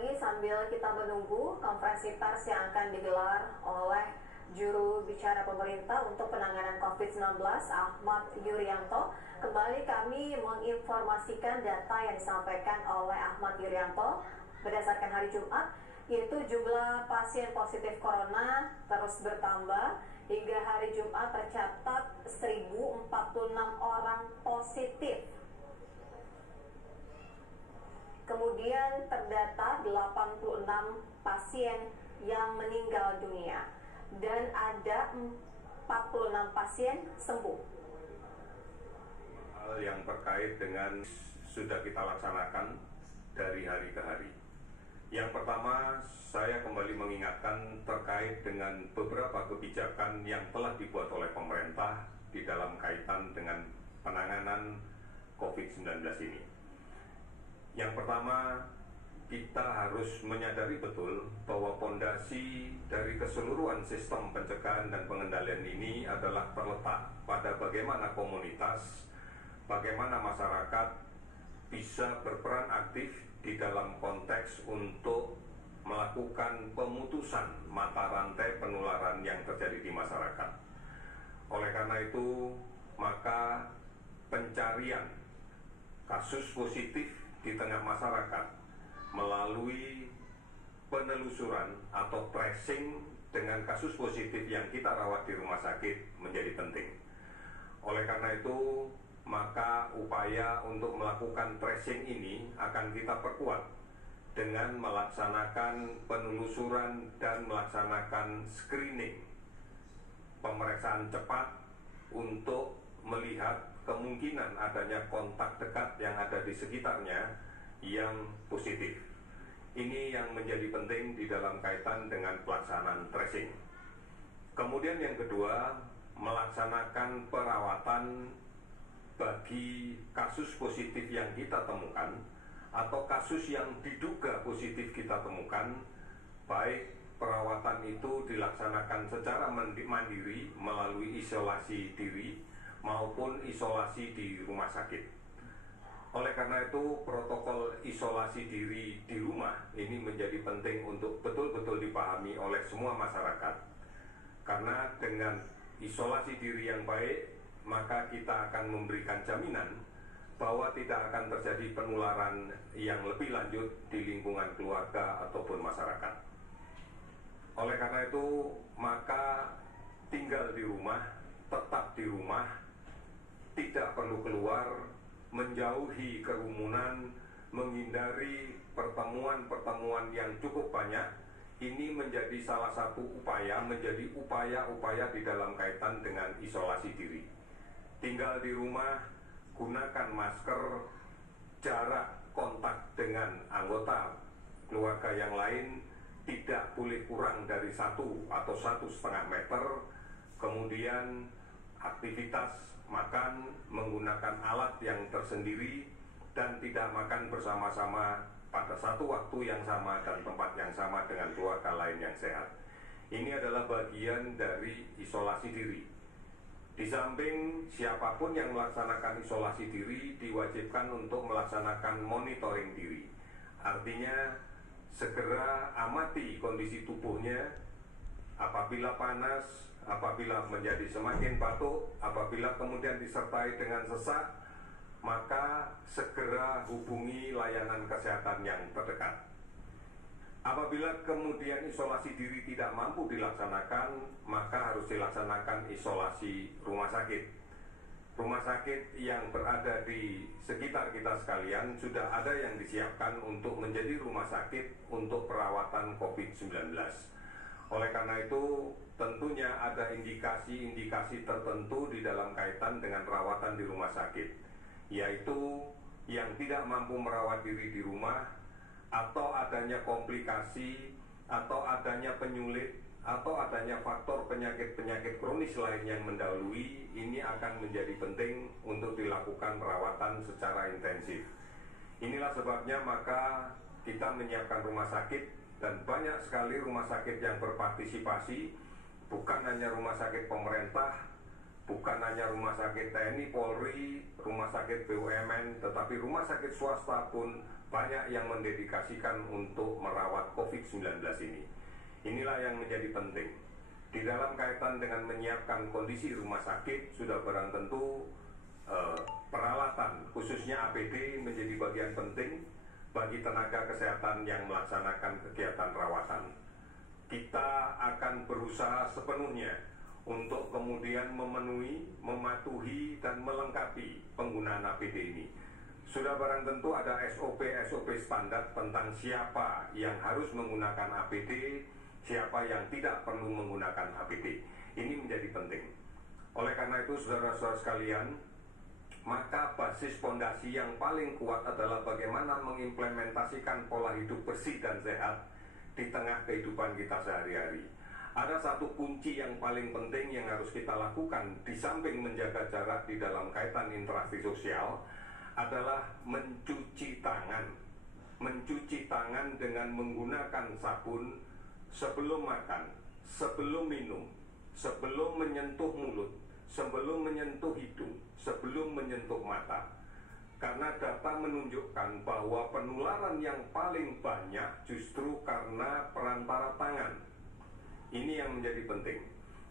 lagi sambil kita menunggu konferensi pers yang akan digelar oleh juru bicara pemerintah untuk penanganan COVID-19, Ahmad Yuryanto. Kembali kami menginformasikan data yang disampaikan oleh Ahmad Yuryanto berdasarkan hari Jumat, yaitu jumlah pasien positif corona terus bertambah. Hingga hari Jumat tercatat 1.046 orang positif. Kemudian terdata 86 pasien yang meninggal dunia dan ada 46 pasien sembuh. Hal yang terkait dengan sudah kita laksanakan dari hari ke hari. Yang pertama, saya kembali mengingatkan terkait dengan beberapa kebijakan yang telah dibuat oleh pemerintah di dalam kaitan dengan penanganan COVID-19 ini. Yang pertama, kita harus menyadari betul bahwa fondasi dari keseluruhan sistem pencegahan dan pengendalian ini adalah terletak pada bagaimana komunitas, bagaimana masyarakat bisa berperan aktif di dalam konteks untuk melakukan pemutusan mata rantai penularan yang terjadi di masyarakat. Oleh karena itu, maka pencarian kasus positif di tengah masyarakat melalui penelusuran atau tracing dengan kasus positif yang kita rawat di rumah sakit menjadi penting. Oleh karena itu, maka upaya untuk melakukan tracing ini akan kita perkuat dengan melaksanakan penelusuran dan melaksanakan screening, pemeriksaan cepat untuk melihat kemungkinan adanya kontak dekat yang ada di sekitarnya yang positif. Ini yang menjadi penting di dalam kaitan dengan pelaksanaan tracing. Kemudian yang kedua, melaksanakan perawatan bagi kasus positif yang kita temukan atau kasus yang diduga positif kita temukan, baik perawatan itu dilaksanakan secara mandiri melalui isolasi diri maupun isolasi di rumah sakit. Oleh karena itu, protokol isolasi diri di rumah ini menjadi penting untuk betul-betul dipahami oleh semua masyarakat. Karena dengan isolasi diri yang baik, maka kita akan memberikan jaminan bahwa tidak akan terjadi penularan yang lebih lanjut di lingkungan keluarga ataupun masyarakat. Oleh karena itu, maka tinggal di rumah, tetap di rumah, tidak perlu keluar, menjauhi kerumunan, menghindari pertemuan-pertemuan yang cukup banyak. Ini menjadi salah satu upaya, menjadi upaya-upaya di dalam kaitan dengan isolasi diri. Tinggal di rumah, gunakan masker, jarak kontak dengan anggota keluarga yang lain tidak boleh kurang dari 1 atau 1,5 meter. Kemudian aktivitas makan menggunakan alat yang tersendiri dan tidak makan bersama-sama pada satu waktu yang sama dan tempat yang sama dengan keluarga lain yang sehat. Ini adalah bagian dari isolasi diri. Di samping siapapun yang melaksanakan isolasi diri diwajibkan untuk melaksanakan monitoring diri. Artinya segera amati kondisi tubuhnya. Apabila panas, apabila menjadi semakin batuk, apabila kemudian disertai dengan sesak, maka segera hubungi layanan kesehatan yang terdekat. Apabila kemudian isolasi diri tidak mampu dilaksanakan, maka harus dilaksanakan isolasi rumah sakit. Rumah sakit yang berada di sekitar kita sekalian sudah ada yang disiapkan untuk menjadi rumah sakit untuk perawatan COVID-19. Oleh karena itu, tentunya ada indikasi-indikasi tertentu di dalam kaitan dengan rawatan di rumah sakit, yaitu yang tidak mampu merawat diri di rumah, atau adanya komplikasi, atau adanya penyulit, atau adanya faktor penyakit-penyakit kronis lain yang mendahului. Ini akan menjadi penting untuk dilakukan perawatan secara intensif. Inilah sebabnya maka kita menyiapkan rumah sakit, dan banyak sekali rumah sakit yang berpartisipasi, bukan hanya rumah sakit pemerintah, bukan hanya rumah sakit TNI, Polri, rumah sakit BUMN, tetapi rumah sakit swasta pun banyak yang mendedikasikan untuk merawat COVID-19 ini. Inilah yang menjadi penting. Di dalam kaitan dengan menyiapkan kondisi rumah sakit, sudah barang tentu peralatan, khususnya APD, menjadi bagian penting bagi tenaga kesehatan yang melaksanakan kegiatan rawatan. Kita akan berusaha sepenuhnya untuk kemudian memenuhi, mematuhi, dan melengkapi penggunaan APD ini. Sudah barang tentu ada SOP standar tentang siapa yang harus menggunakan APD, siapa yang tidak perlu menggunakan APD. Ini menjadi penting. Oleh karena itu, saudara-saudara sekalian, maka basis fondasi yang paling kuat adalah bagaimana mengimplementasikan pola hidup bersih dan sehat di tengah kehidupan kita sehari-hari. Ada satu kunci yang paling penting yang harus kita lakukan di samping menjaga jarak di dalam kaitan interaksi sosial adalah mencuci tangan. Mencuci tangan dengan menggunakan sabun sebelum makan, sebelum minum, sebelum menyentuh mulut, sebelum menyentuh hidung, sebelum menyentuh mata. Karena data menunjukkan bahwa penularan yang paling banyak justru karena perantara tangan. Ini yang menjadi penting.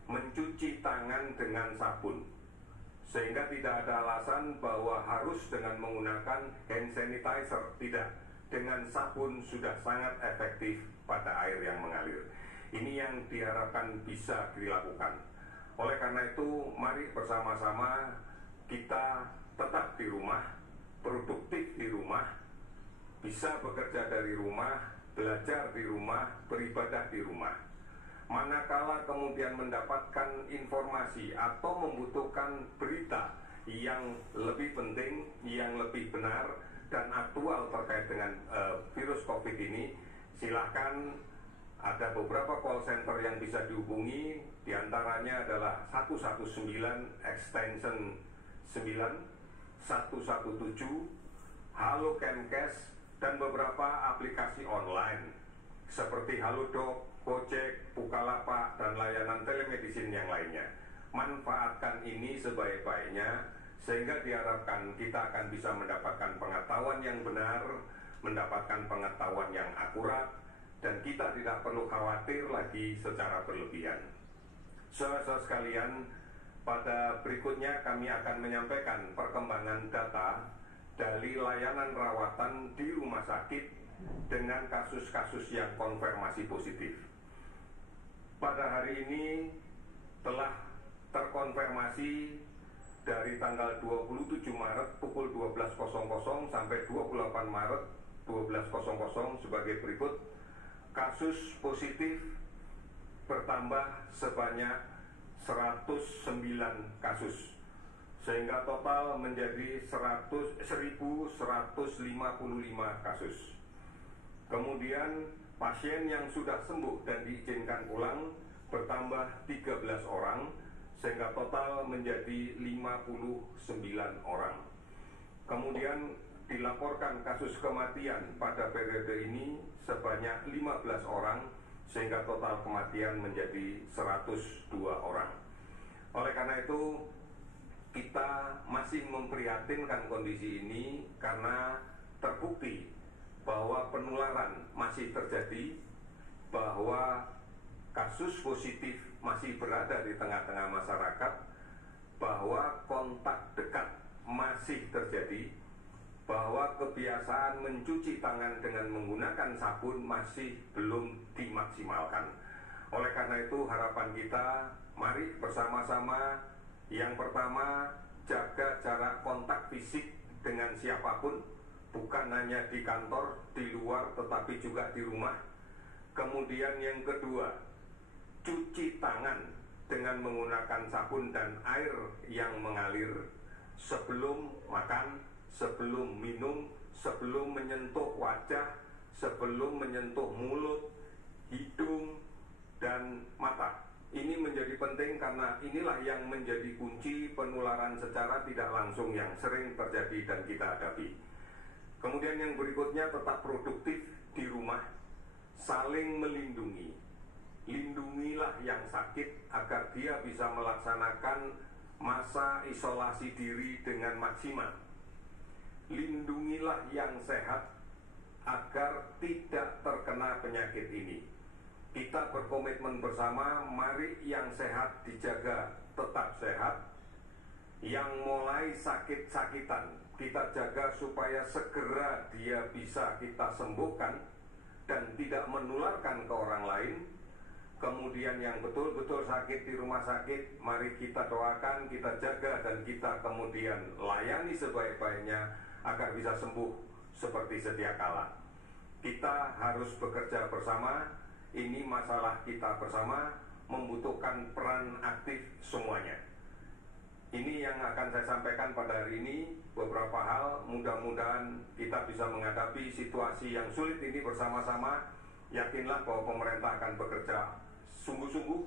Mencuci tangan dengan sabun. Sehingga tidak ada alasan bahwa harus dengan menggunakan hand sanitizer. Tidak. Dengan sabun sudah sangat efektif pada air yang mengalir. Ini yang diharapkan bisa dilakukan. Oleh karena itu, mari bersama-sama kita tetap di rumah, produktif di rumah, bisa bekerja dari rumah, belajar di rumah, beribadah di rumah. Manakala kemudian mendapatkan informasi atau membutuhkan berita yang lebih penting, yang lebih benar dan aktual terkait dengan virus COVID ini, silakan. Ada beberapa call center yang bisa dihubungi, diantaranya adalah 119 extension 9, 117, Halo Kemkes, dan beberapa aplikasi online seperti Halodoc, Gojek, Bukalapak, dan layanan telemedicine yang lainnya. Manfaatkan ini sebaik-baiknya sehingga diharapkan kita akan bisa mendapatkan pengetahuan yang benar, mendapatkan pengetahuan yang akurat, dan kita tidak perlu khawatir lagi secara berlebihan. Saudara-saudara sekalian, pada berikutnya kami akan menyampaikan perkembangan data dari layanan rawatan di rumah sakit dengan kasus-kasus yang konfirmasi positif. Pada hari ini telah terkonfirmasi dari tanggal 27 Maret pukul 12.00 sampai 28 Maret 12.00 sebagai berikut. Kasus positif bertambah sebanyak 109 kasus, sehingga total menjadi 1.155 kasus. Kemudian pasien yang sudah sembuh dan diizinkan pulang bertambah 13 orang, sehingga total menjadi 59 orang. Kemudian dilaporkan kasus kematian pada periode ini sebanyak 15 orang, sehingga total kematian menjadi 102 orang. Oleh karena itu, kita masih memprihatinkan kondisi ini karena terbukti bahwa penularan masih terjadi, bahwa kasus positif masih berada di tengah-tengah masyarakat, bahwa kontak dekat masih terjadi, bahwa kebiasaan mencuci tangan dengan menggunakan sabun masih belum dimaksimalkan. Oleh karena itu, harapan kita, mari bersama-sama. Yang pertama, jaga jarak kontak fisik dengan siapapun, bukan hanya di kantor, di luar, tetapi juga di rumah. Kemudian yang kedua, cuci tangan dengan menggunakan sabun dan air yang mengalir sebelum makan, sebelum minum, sebelum menyentuh wajah, sebelum menyentuh mulut, hidung, dan mata. Ini menjadi penting karena inilah yang menjadi kunci penularan secara tidak langsung yang sering terjadi dan kita hadapi. Kemudian yang berikutnya, tetap produktif di rumah, saling melindungi. Lindungilah yang sakit agar dia bisa melaksanakan masa isolasi diri dengan maksimal. Lindungilah yang sehat agar tidak terkena penyakit ini. Kita berkomitmen bersama, mari yang sehat dijaga tetap sehat. Yang mulai sakit-sakitan, kita jaga supaya segera dia bisa kita sembuhkan dan tidak menularkan ke orang lain. Kemudian yang betul-betul sakit di rumah sakit, mari kita doakan, kita jaga, dan kita kemudian layani sebaik-baiknya agar bisa sembuh seperti sedia kala. Kita harus bekerja bersama, ini masalah kita bersama, membutuhkan peran aktif semuanya. Ini yang akan saya sampaikan pada hari ini, beberapa hal, mudah-mudahan kita bisa menghadapi situasi yang sulit ini bersama-sama. Yakinlah bahwa pemerintah akan bekerja sungguh-sungguh,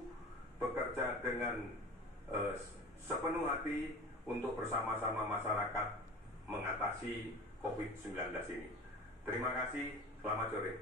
bekerja dengan sepenuh hati untuk bersama-sama masyarakat mengatasi COVID-19 ini. Terima kasih, selamat sore.